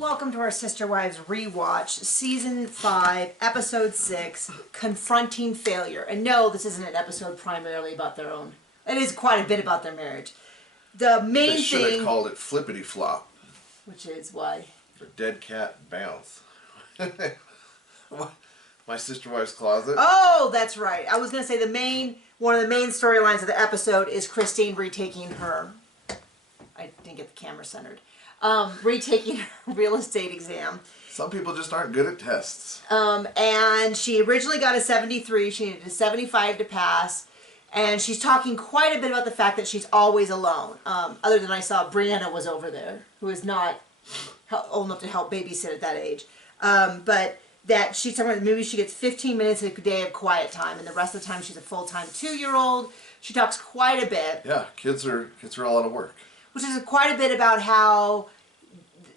Welcome to our Sister Wives Rewatch, Season 5, Episode 6, Confronting Failure. And no, this isn't an episode primarily about their own. It is quite a bit about their marriage. The main they should thing... have called it Flippity Flop. Which is why? Or Dead Cat Bounce. My Sister Wives Closet. Oh, that's right. I was going to say one of the main storylines of the episode is Christine retaking her... I didn't get the camera centered. Retaking her real estate exam. Some people just aren't good at tests. And she originally got a 73. She needed a 75 to pass. And she's talking quite a bit about the fact that she's always alone. Other than I saw Brianna was over there, who is not old enough to help babysit at that age. But that she's talking about maybe she gets 15 minutes a day of quiet time, and the rest of the time she's a full-time 2-year-old. She talks quite a bit. Yeah, kids are all out of work. Which is quite a bit about how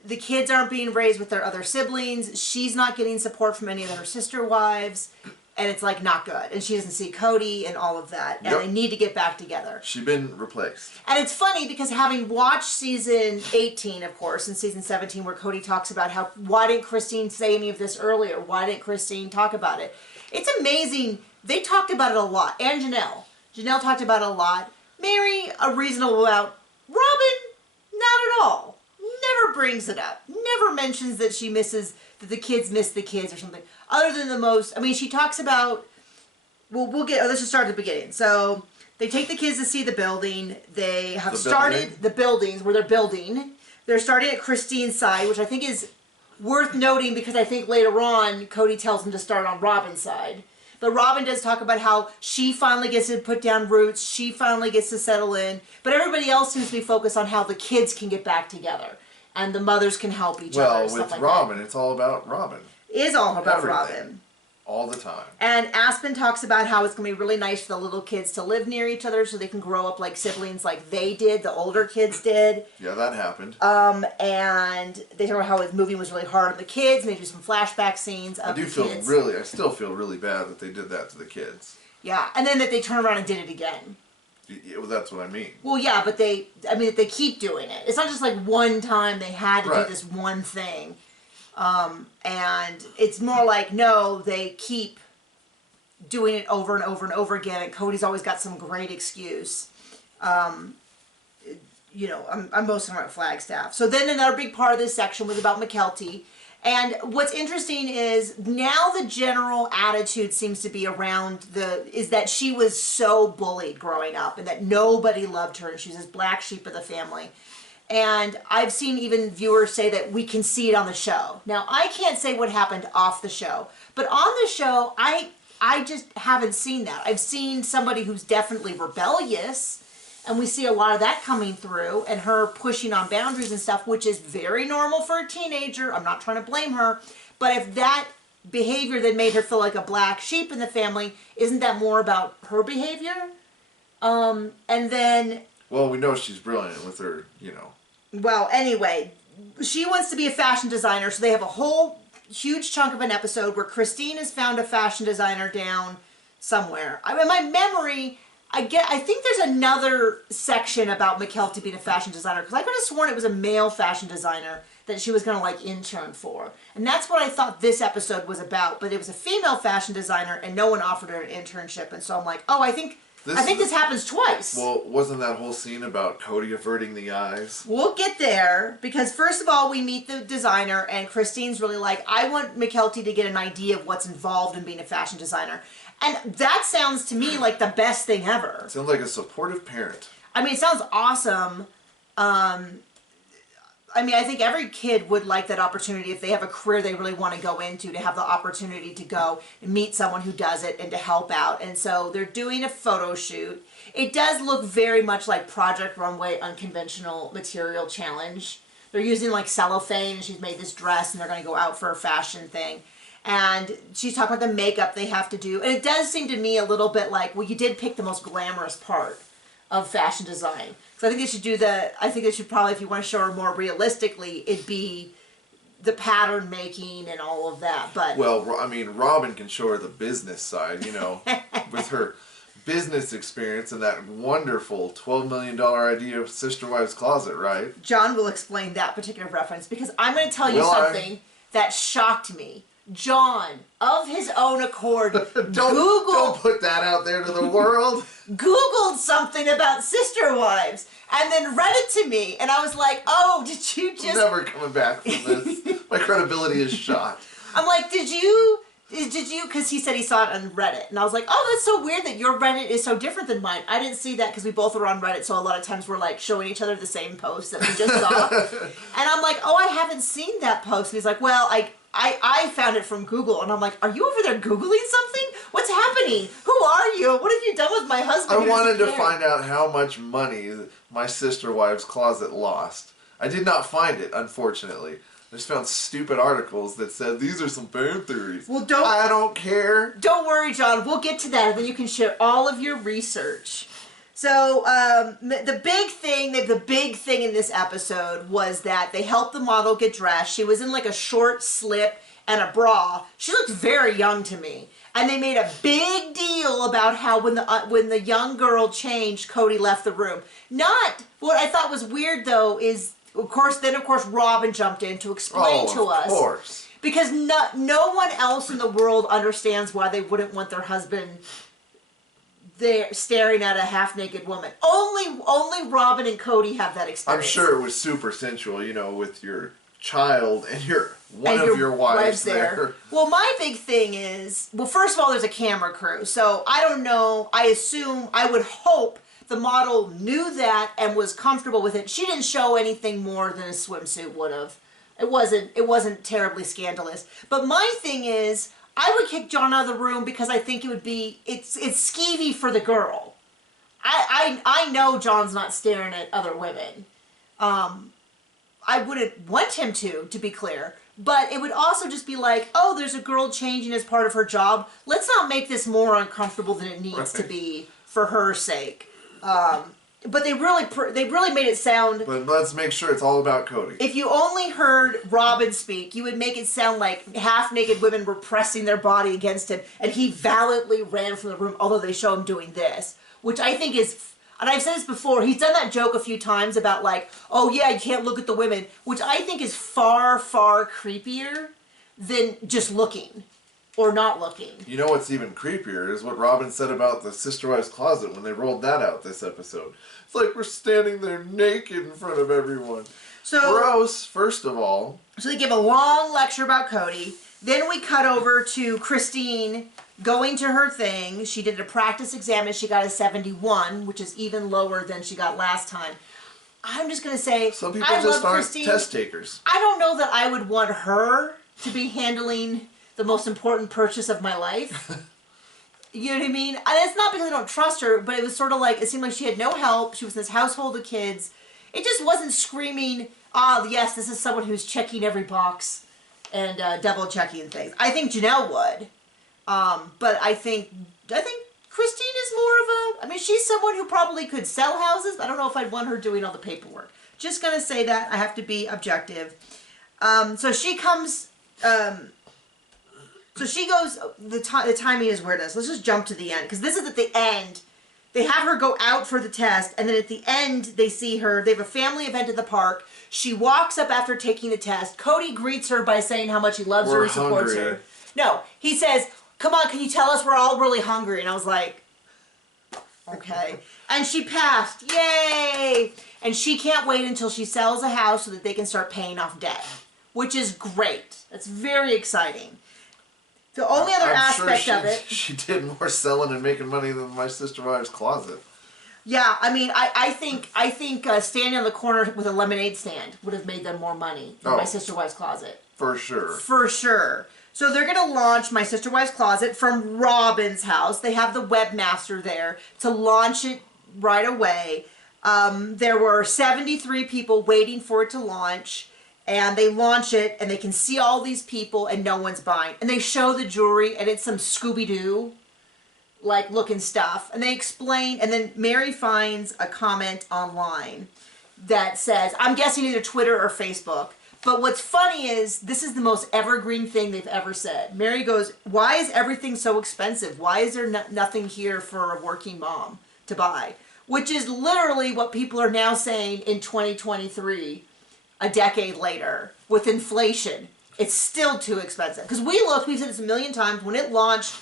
the kids aren't being raised with their other siblings. She's not getting support from any of her sister wives. And it's like not good. And she doesn't see Cody and all of that. And they need to get back together. She's been replaced. And it's funny because having watched season 18, of course, and season 17 where Cody talks about how, why didn't Christine say any of this earlier? Why didn't Christine talk about it? It's amazing. They talked about it a lot. And Janelle. Janelle talked about it a lot. Mary, a reasonable amount. Robin, not at all. Never brings it up. Never mentions that she misses, that the kids miss the kids or something. Other than the most, I mean, she talks about, well, let's just start at the beginning. So, they take the kids to see the building. They have started the buildings where they're building. They're starting at Christine's side, which I think is worth noting because I think later on, Cody tells them to start on Robin's side. But Robin does talk about how she finally gets to put down roots. She finally gets to settle in. But everybody else seems to be focused on how the kids can get back together. And the mothers can help each other. Well, with Robin, it's all about Robin. It is all about Everything. Robin. All the time. And Aspen talks about how it's going to be really nice for the little kids to live near each other so they can grow up like siblings like they did, the older kids did. Yeah, that happened. And they talk about how his moving was really hard on the kids, and they do some flashback scenes of the kids. I still feel really bad that they did that to the kids. Yeah, and then that they turn around and did it again. Yeah, well, that's what I mean. Well, yeah, but they keep doing it. It's not just like one time they had to do this one thing. And it's more like, no, they keep doing it over and over and over again, and Cody's always got some great excuse. You know, I'm boasting about Flagstaff. So then another big part of this section was about McKelty. And what's interesting is now the general attitude seems to be around is that she was so bullied growing up and that nobody loved her and she was this black sheep of the family. And I've seen even viewers say that we can see it on the show. Now, I can't say what happened off the show, but on the show, I just haven't seen that. I've seen somebody who's definitely rebellious, and we see a lot of that coming through, and her pushing on boundaries and stuff, which is very normal for a teenager. I'm not trying to blame her, but if that behavior that made her feel like a black sheep in the family, isn't that more about her behavior? And then... Well, we know she's brilliant with her, you know. Well, anyway, she wants to be a fashion designer, so they have a whole huge chunk of an episode where Christine has found a fashion designer down somewhere. I mean, my memory, I think there's another section about McKelty being a fashion designer, because I could have sworn it was a male fashion designer that she was going to, like, intern for. And that's what I thought this episode was about, but it was a female fashion designer, and no one offered her an internship, and so I'm like, oh, I think this happens twice. Well, wasn't that whole scene about Cody averting the eyes? We'll get there, because first of all, we meet the designer, and Christine's really like, I want McKelty to get an idea of what's involved in being a fashion designer. And that sounds to me like the best thing ever. Sounds like a supportive parent. I mean, it sounds awesome. I mean, I think every kid would like that opportunity if they have a career they really want to go into, to have the opportunity to go and meet someone who does it and to help out. And so they're doing a photo shoot. It does look very much like Project Runway Unconventional Material Challenge. They're using like cellophane, and she's made this dress, and they're going to go out for a fashion thing. And she's talking about the makeup they have to do. And it does seem to me a little bit like, well, you did pick the most glamorous part of fashion design. So I think they should do I think they should probably, if you want to show her more realistically, it'd be the pattern making and all of that. But well, I mean, Robin can show her the business side, you know, with her business experience and that wonderful $12 million idea of Sister Wives Closet, right? John will explain that particular reference because I'm going to tell you Will I? something that shocked me. John, of his own accord, Don't put that out there to the world. Googled something about sister wives and then read it to me, and I was like, "Oh, did you just?" I'm never coming back from this. My credibility is shot. I'm like, "Did you?" Because he said he saw it on Reddit, and I was like, "Oh, that's so weird that your Reddit is so different than mine." I didn't see that because we both were on Reddit, so a lot of times we're like showing each other the same post that we just saw, and I'm like, "Oh, I haven't seen that post." And he's like, "Well, I found it from Google," and I'm like, "Are you over there Googling something? What's happening? Who are you? What have you done with my husband?" I wanted to find out how much money my Sister Wives Closet lost. I did not find it, unfortunately. I just found stupid articles that said, these are some fan theories. Well, I don't care. Don't worry, John. We'll get to that, and then you can share all of your research. So, the big thing in this episode was that they helped the model get dressed. She was in like a short slip and a bra. She looked very young to me. And they made a big deal about how when the young girl changed, Cody left the room. What I thought was weird though is, of course, Robin jumped in to explain to us. Of course. Because no one else in the world understands why they wouldn't want their husband there staring at a half-naked woman. Only Robin and Cody have that experience. I'm sure it was super sensual, with your child and one of your wives there. Well, my big thing is, first of all, there's a camera crew, so I don't know. I would hope the model knew that and was comfortable with it. She didn't show anything more than a swimsuit would have. It wasn't terribly scandalous. But my thing is, I would kick John out of the room because I think it's skeevy for the girl. I know John's not staring at other women. I wouldn't want him to be clear. But it would also just be like, oh, there's a girl changing as part of her job. Let's not make this more uncomfortable than it needs to be for her sake. But they really made it sound. But let's make sure it's all about Cody. If you only heard Robin speak, you would make it sound like half-naked women were pressing their body against him, and he valiantly ran from the room, although they show him doing this. Which I think is, and I've said this before, he's done that joke a few times about like, oh yeah, you can't look at the women, which I think is far, far creepier than just looking. Or not looking. You know what's even creepier is what Robin said about the Sister Wives Closet when they rolled that out this episode. It's like we're standing there naked in front of everyone. So gross, first of all. So they give a long lecture about Cody. Then we cut over to Christine going to her thing. She did a practice exam and she got a 71, which is even lower than she got last time. I'm just going to say, some people just aren't test takers. I don't know that I would want her to be handling the most important purchase of my life. You know what I mean? And it's not because I don't trust her, but it was sort of like, it seemed like she had no help. She was in this household of kids. It just wasn't screaming, yes, this is someone who's checking every box and double checking things. I think Janelle would. But I think Christine is more of she's someone who probably could sell houses, but I don't know if I'd want her doing all the paperwork. Just going to say that. I have to be objective. So she comes... So she goes, the timing is where it is. Let's just jump to the end. Because this is at the end. They have her go out for the test. And then at the end, they see her. They have a family event at the park. She walks up after taking the test. Cody greets her by saying how much he loves her and supports her. No, he says, come on, can you tell us we're all really hungry? And I was like, okay. And she passed. Yay! And she can't wait until she sells a house so that they can start paying off debt. Which is great. That's very exciting. The only other aspect of it... She did more selling and making money than my Sister Wives Closet. Yeah, I think standing on the corner with a lemonade stand would have made them more money than my Sister Wives Closet. For sure. For sure. So they're going to launch My Sister Wives Closet from Robin's house. They have the webmaster there to launch it right away. There were 73 people waiting for it to launch. And they launch it, and they can see all these people, and no one's buying. And they show the jewelry, and it's some Scooby-Doo, like, looking stuff. And they explain, and then Mary finds a comment online that says, I'm guessing either Twitter or Facebook, But what's funny is, this is the most evergreen thing they've ever said. Mary goes, why is everything so expensive? Why is there nothing here for a working mom to buy? Which is literally what people are now saying in 2023, a decade later, with inflation. It's still too expensive. Because we've said this a million times, when it launched,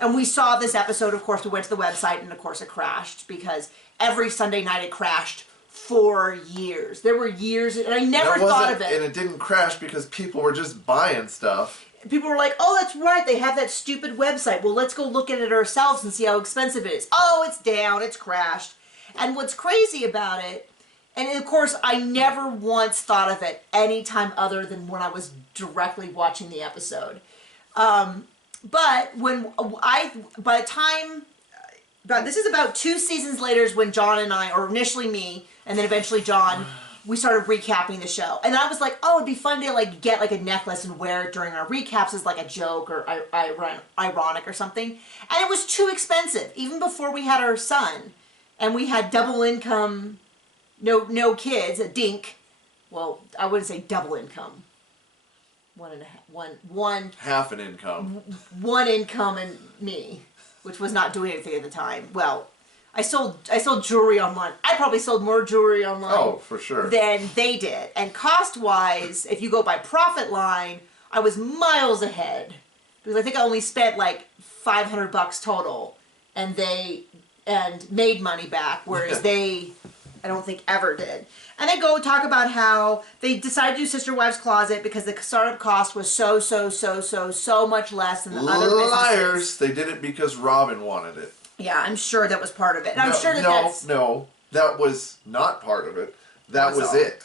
and we saw this episode, of course, we went to the website, and of course it crashed, because every Sunday night it crashed for years. There were years, and I never thought of it. And it didn't crash because people were just buying stuff. People were like, oh, that's right, they have that stupid website. Well, let's go look at it ourselves and see how expensive it is. Oh, it's down, it's crashed. And what's crazy about it, and of course, I never once thought of it any time other than when I was directly watching the episode. But this is about 2 seasons later is when John and I, or initially me, and then eventually John, we started recapping the show. And I was like, oh, it'd be fun to like get like a necklace and wear it during our recaps as like a joke or ironic or something. And it was too expensive, even before we had our son. And we had double income, no kids, a dink. Well, I wouldn't say double income. One half an income. One income and me, which was not doing anything at the time. Well, I sold jewelry online. I probably sold more jewelry online. Oh, for sure. Than they did. And cost-wise, if you go by profit line, I was miles ahead. Because I think I only spent like $500 total, and made money back, whereas they, I don't think, ever did. And they go talk about how they decided to do Sister Wives Closet because the startup cost was so much less than the other businesses. Liars! They did it because Robin wanted it. Yeah, I'm sure that was part of it. And I'm sure No, that was not part of it. That was it.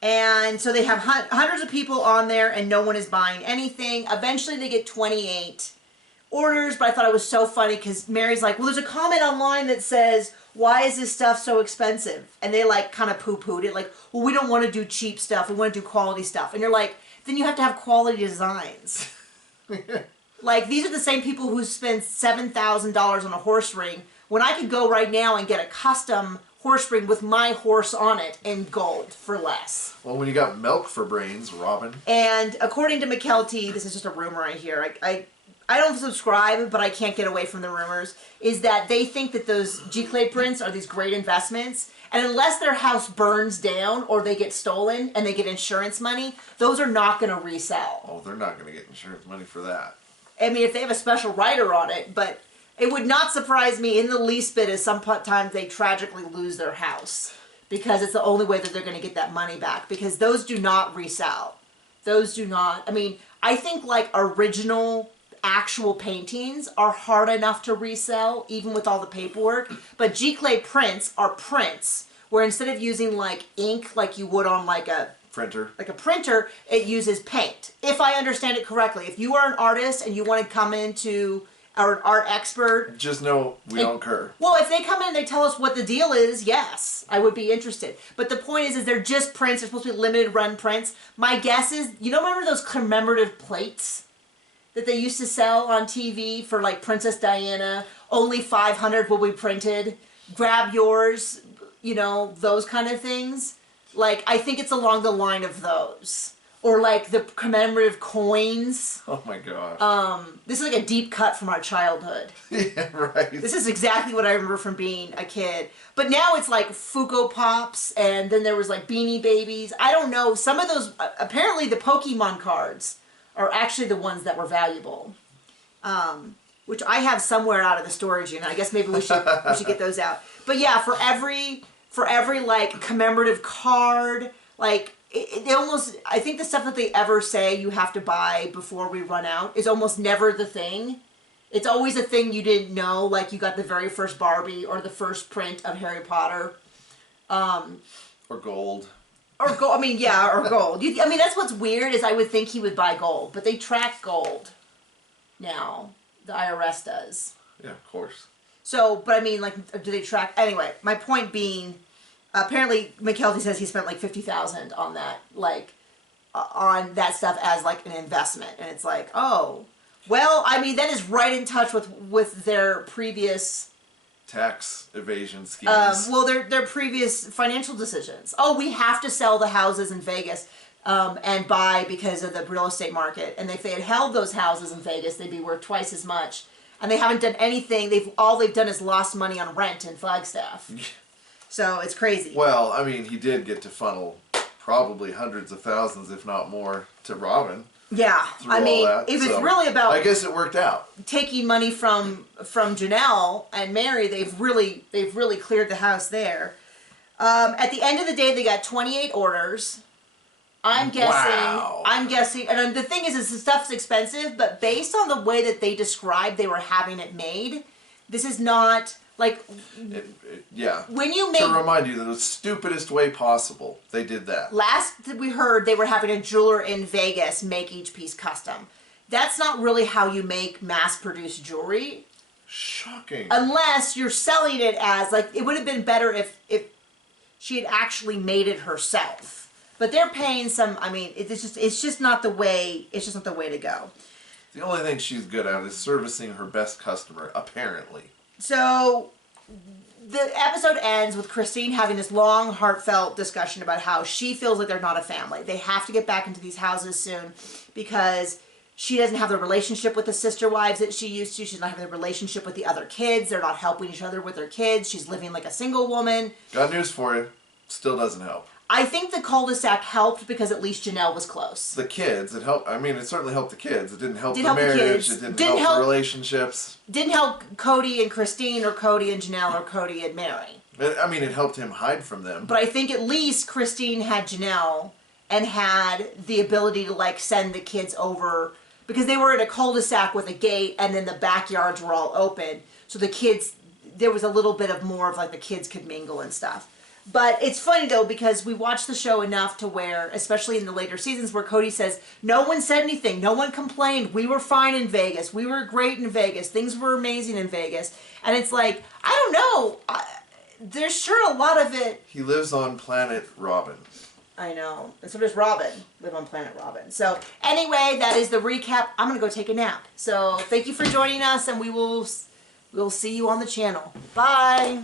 And so they have hundreds of people on there, and no one is buying anything. Eventually, they get 28 orders, but I thought it was so funny because Mary's like, well, there's a comment online that says, why is this stuff so expensive? And they like kind of poo-pooed it, like, well, we don't want to do cheap stuff. We want to do quality stuff. And you're like, then you have to have quality designs. Like, these are the same people who spend $7,000 on a horse ring when I could go right now and get a custom horse ring with my horse on it in gold for less. Well, when you got milk for brains, Robin. And according to McKelty, this is just a rumor I hear, I don't subscribe, but I can't get away from the rumors, is that they think that those G-Clay prints are these great investments, and unless their house burns down or they get stolen and they get insurance money, those are not going to resell. Oh, they're not going to get insurance money for that. I mean, if they have a special writer on it, but it would not surprise me in the least bit as sometimes they tragically lose their house because it's the only way that they're going to get that money back, because those do not resell. Those do not. I mean, I think like original actual paintings are hard enough to resell even with all the paperwork, but G-Clay prints are prints where instead of using like ink like you would on like a printer, it uses paint. If I understand it correctly, if you are an artist and you want to come into, or an art expert, just know we don't care. Well, if they come in and they tell us what the deal is, yes, I would be interested. But the point is they're just prints. They're supposed to be limited run prints. My guess is, you know, remember those commemorative plates that they used to sell on TV for like Princess Diana? Only 500 will be printed. Grab yours, you know, those kind of things. Like, I think it's along the line of those. Or like the commemorative coins. Oh my gosh. This is like a deep cut from our childhood. Yeah, right. This is exactly what I remember from being a kid. But now it's like Funko Pops, and then there was like Beanie Babies. I don't know. Some of those, apparently the Pokemon cards are actually the ones that were valuable. Which I have somewhere out of the storage unit. I guess maybe we should get those out. But yeah, for every like commemorative card, like it almost, I think the stuff that they ever say you have to buy before we run out is almost never the thing. It's always a thing you didn't know, like you got the very first Barbie or the first print of Harry Potter. Or gold. Or gold, I mean, yeah, or gold. I mean, that's what's weird is I would think he would buy gold, but they track gold now. The IRS does. Yeah, of course. So, but I mean, like, do they track? Anyway, my point being, apparently McKelty says he spent like $50,000 on that, like, on that stuff as like an investment, and it's like, oh, well, I mean, that is right in touch with their previous tax evasion schemes. Well, their previous financial decisions. Oh, we have to sell the houses in Vegas. and buy because of the real estate market. And if they had held those houses in Vegas, they'd be worth twice as much. And they haven't done anything. All they've done is lost money on rent in Flagstaff. So it's crazy. Well, I mean, he did get to funnel probably hundreds of thousands, if not more, to Robin. Yeah, I mean, if it's really about, I guess it worked out. Taking money from Janelle and Mary, they've really cleared the house there. At the end of the day, they got 28 orders. I'm guessing, and the thing is the stuff's expensive, but based on the way that they described they were having it made, this is not like, yeah. When you make, to remind you that the stupidest way possible, they did that. Last that we heard, they were having a jeweler in Vegas make each piece custom. That's not really how you make mass-produced jewelry. Shocking. Unless you're selling it as, like, it would have been better if she had actually made it herself. But they're paying some, I mean, it's just not the way, to go. The only thing she's good at is servicing her best customer, apparently. So, the episode ends with Christine having this long, heartfelt discussion about how she feels like they're not a family. They have to get back into these houses soon because she doesn't have the relationship with the sister wives that she used to. She's not having the relationship with the other kids. They're not helping each other with their kids. She's living like a single woman. Got news for you. Still doesn't help. I think the cul-de-sac helped because at least Janelle was close. The kids, it helped. I mean, it certainly helped the kids. It didn't help the marriage. It didn't help the relationships. Didn't help Cody and Christine, or Cody and Janelle, or Cody and Mary. I mean, it helped him hide from them. But I think at least Christine had Janelle and had the ability to, like, send the kids over, because they were in a cul-de-sac with a gate and then the backyards were all open. So the kids, there was a little bit of more of, like, the kids could mingle and stuff. But it's funny, though, because we watched the show enough to where, especially in the later seasons, where Cody says, no one said anything, no one complained, we were fine in Vegas, we were great in Vegas, things were amazing in Vegas. And it's like, I don't know, there's sure a lot of it. He lives on planet Robin. I know. And so does Robin live on planet Robin. So anyway, that is the recap. I'm going to go take a nap. So thank you for joining us, and we'll see you on the channel. Bye.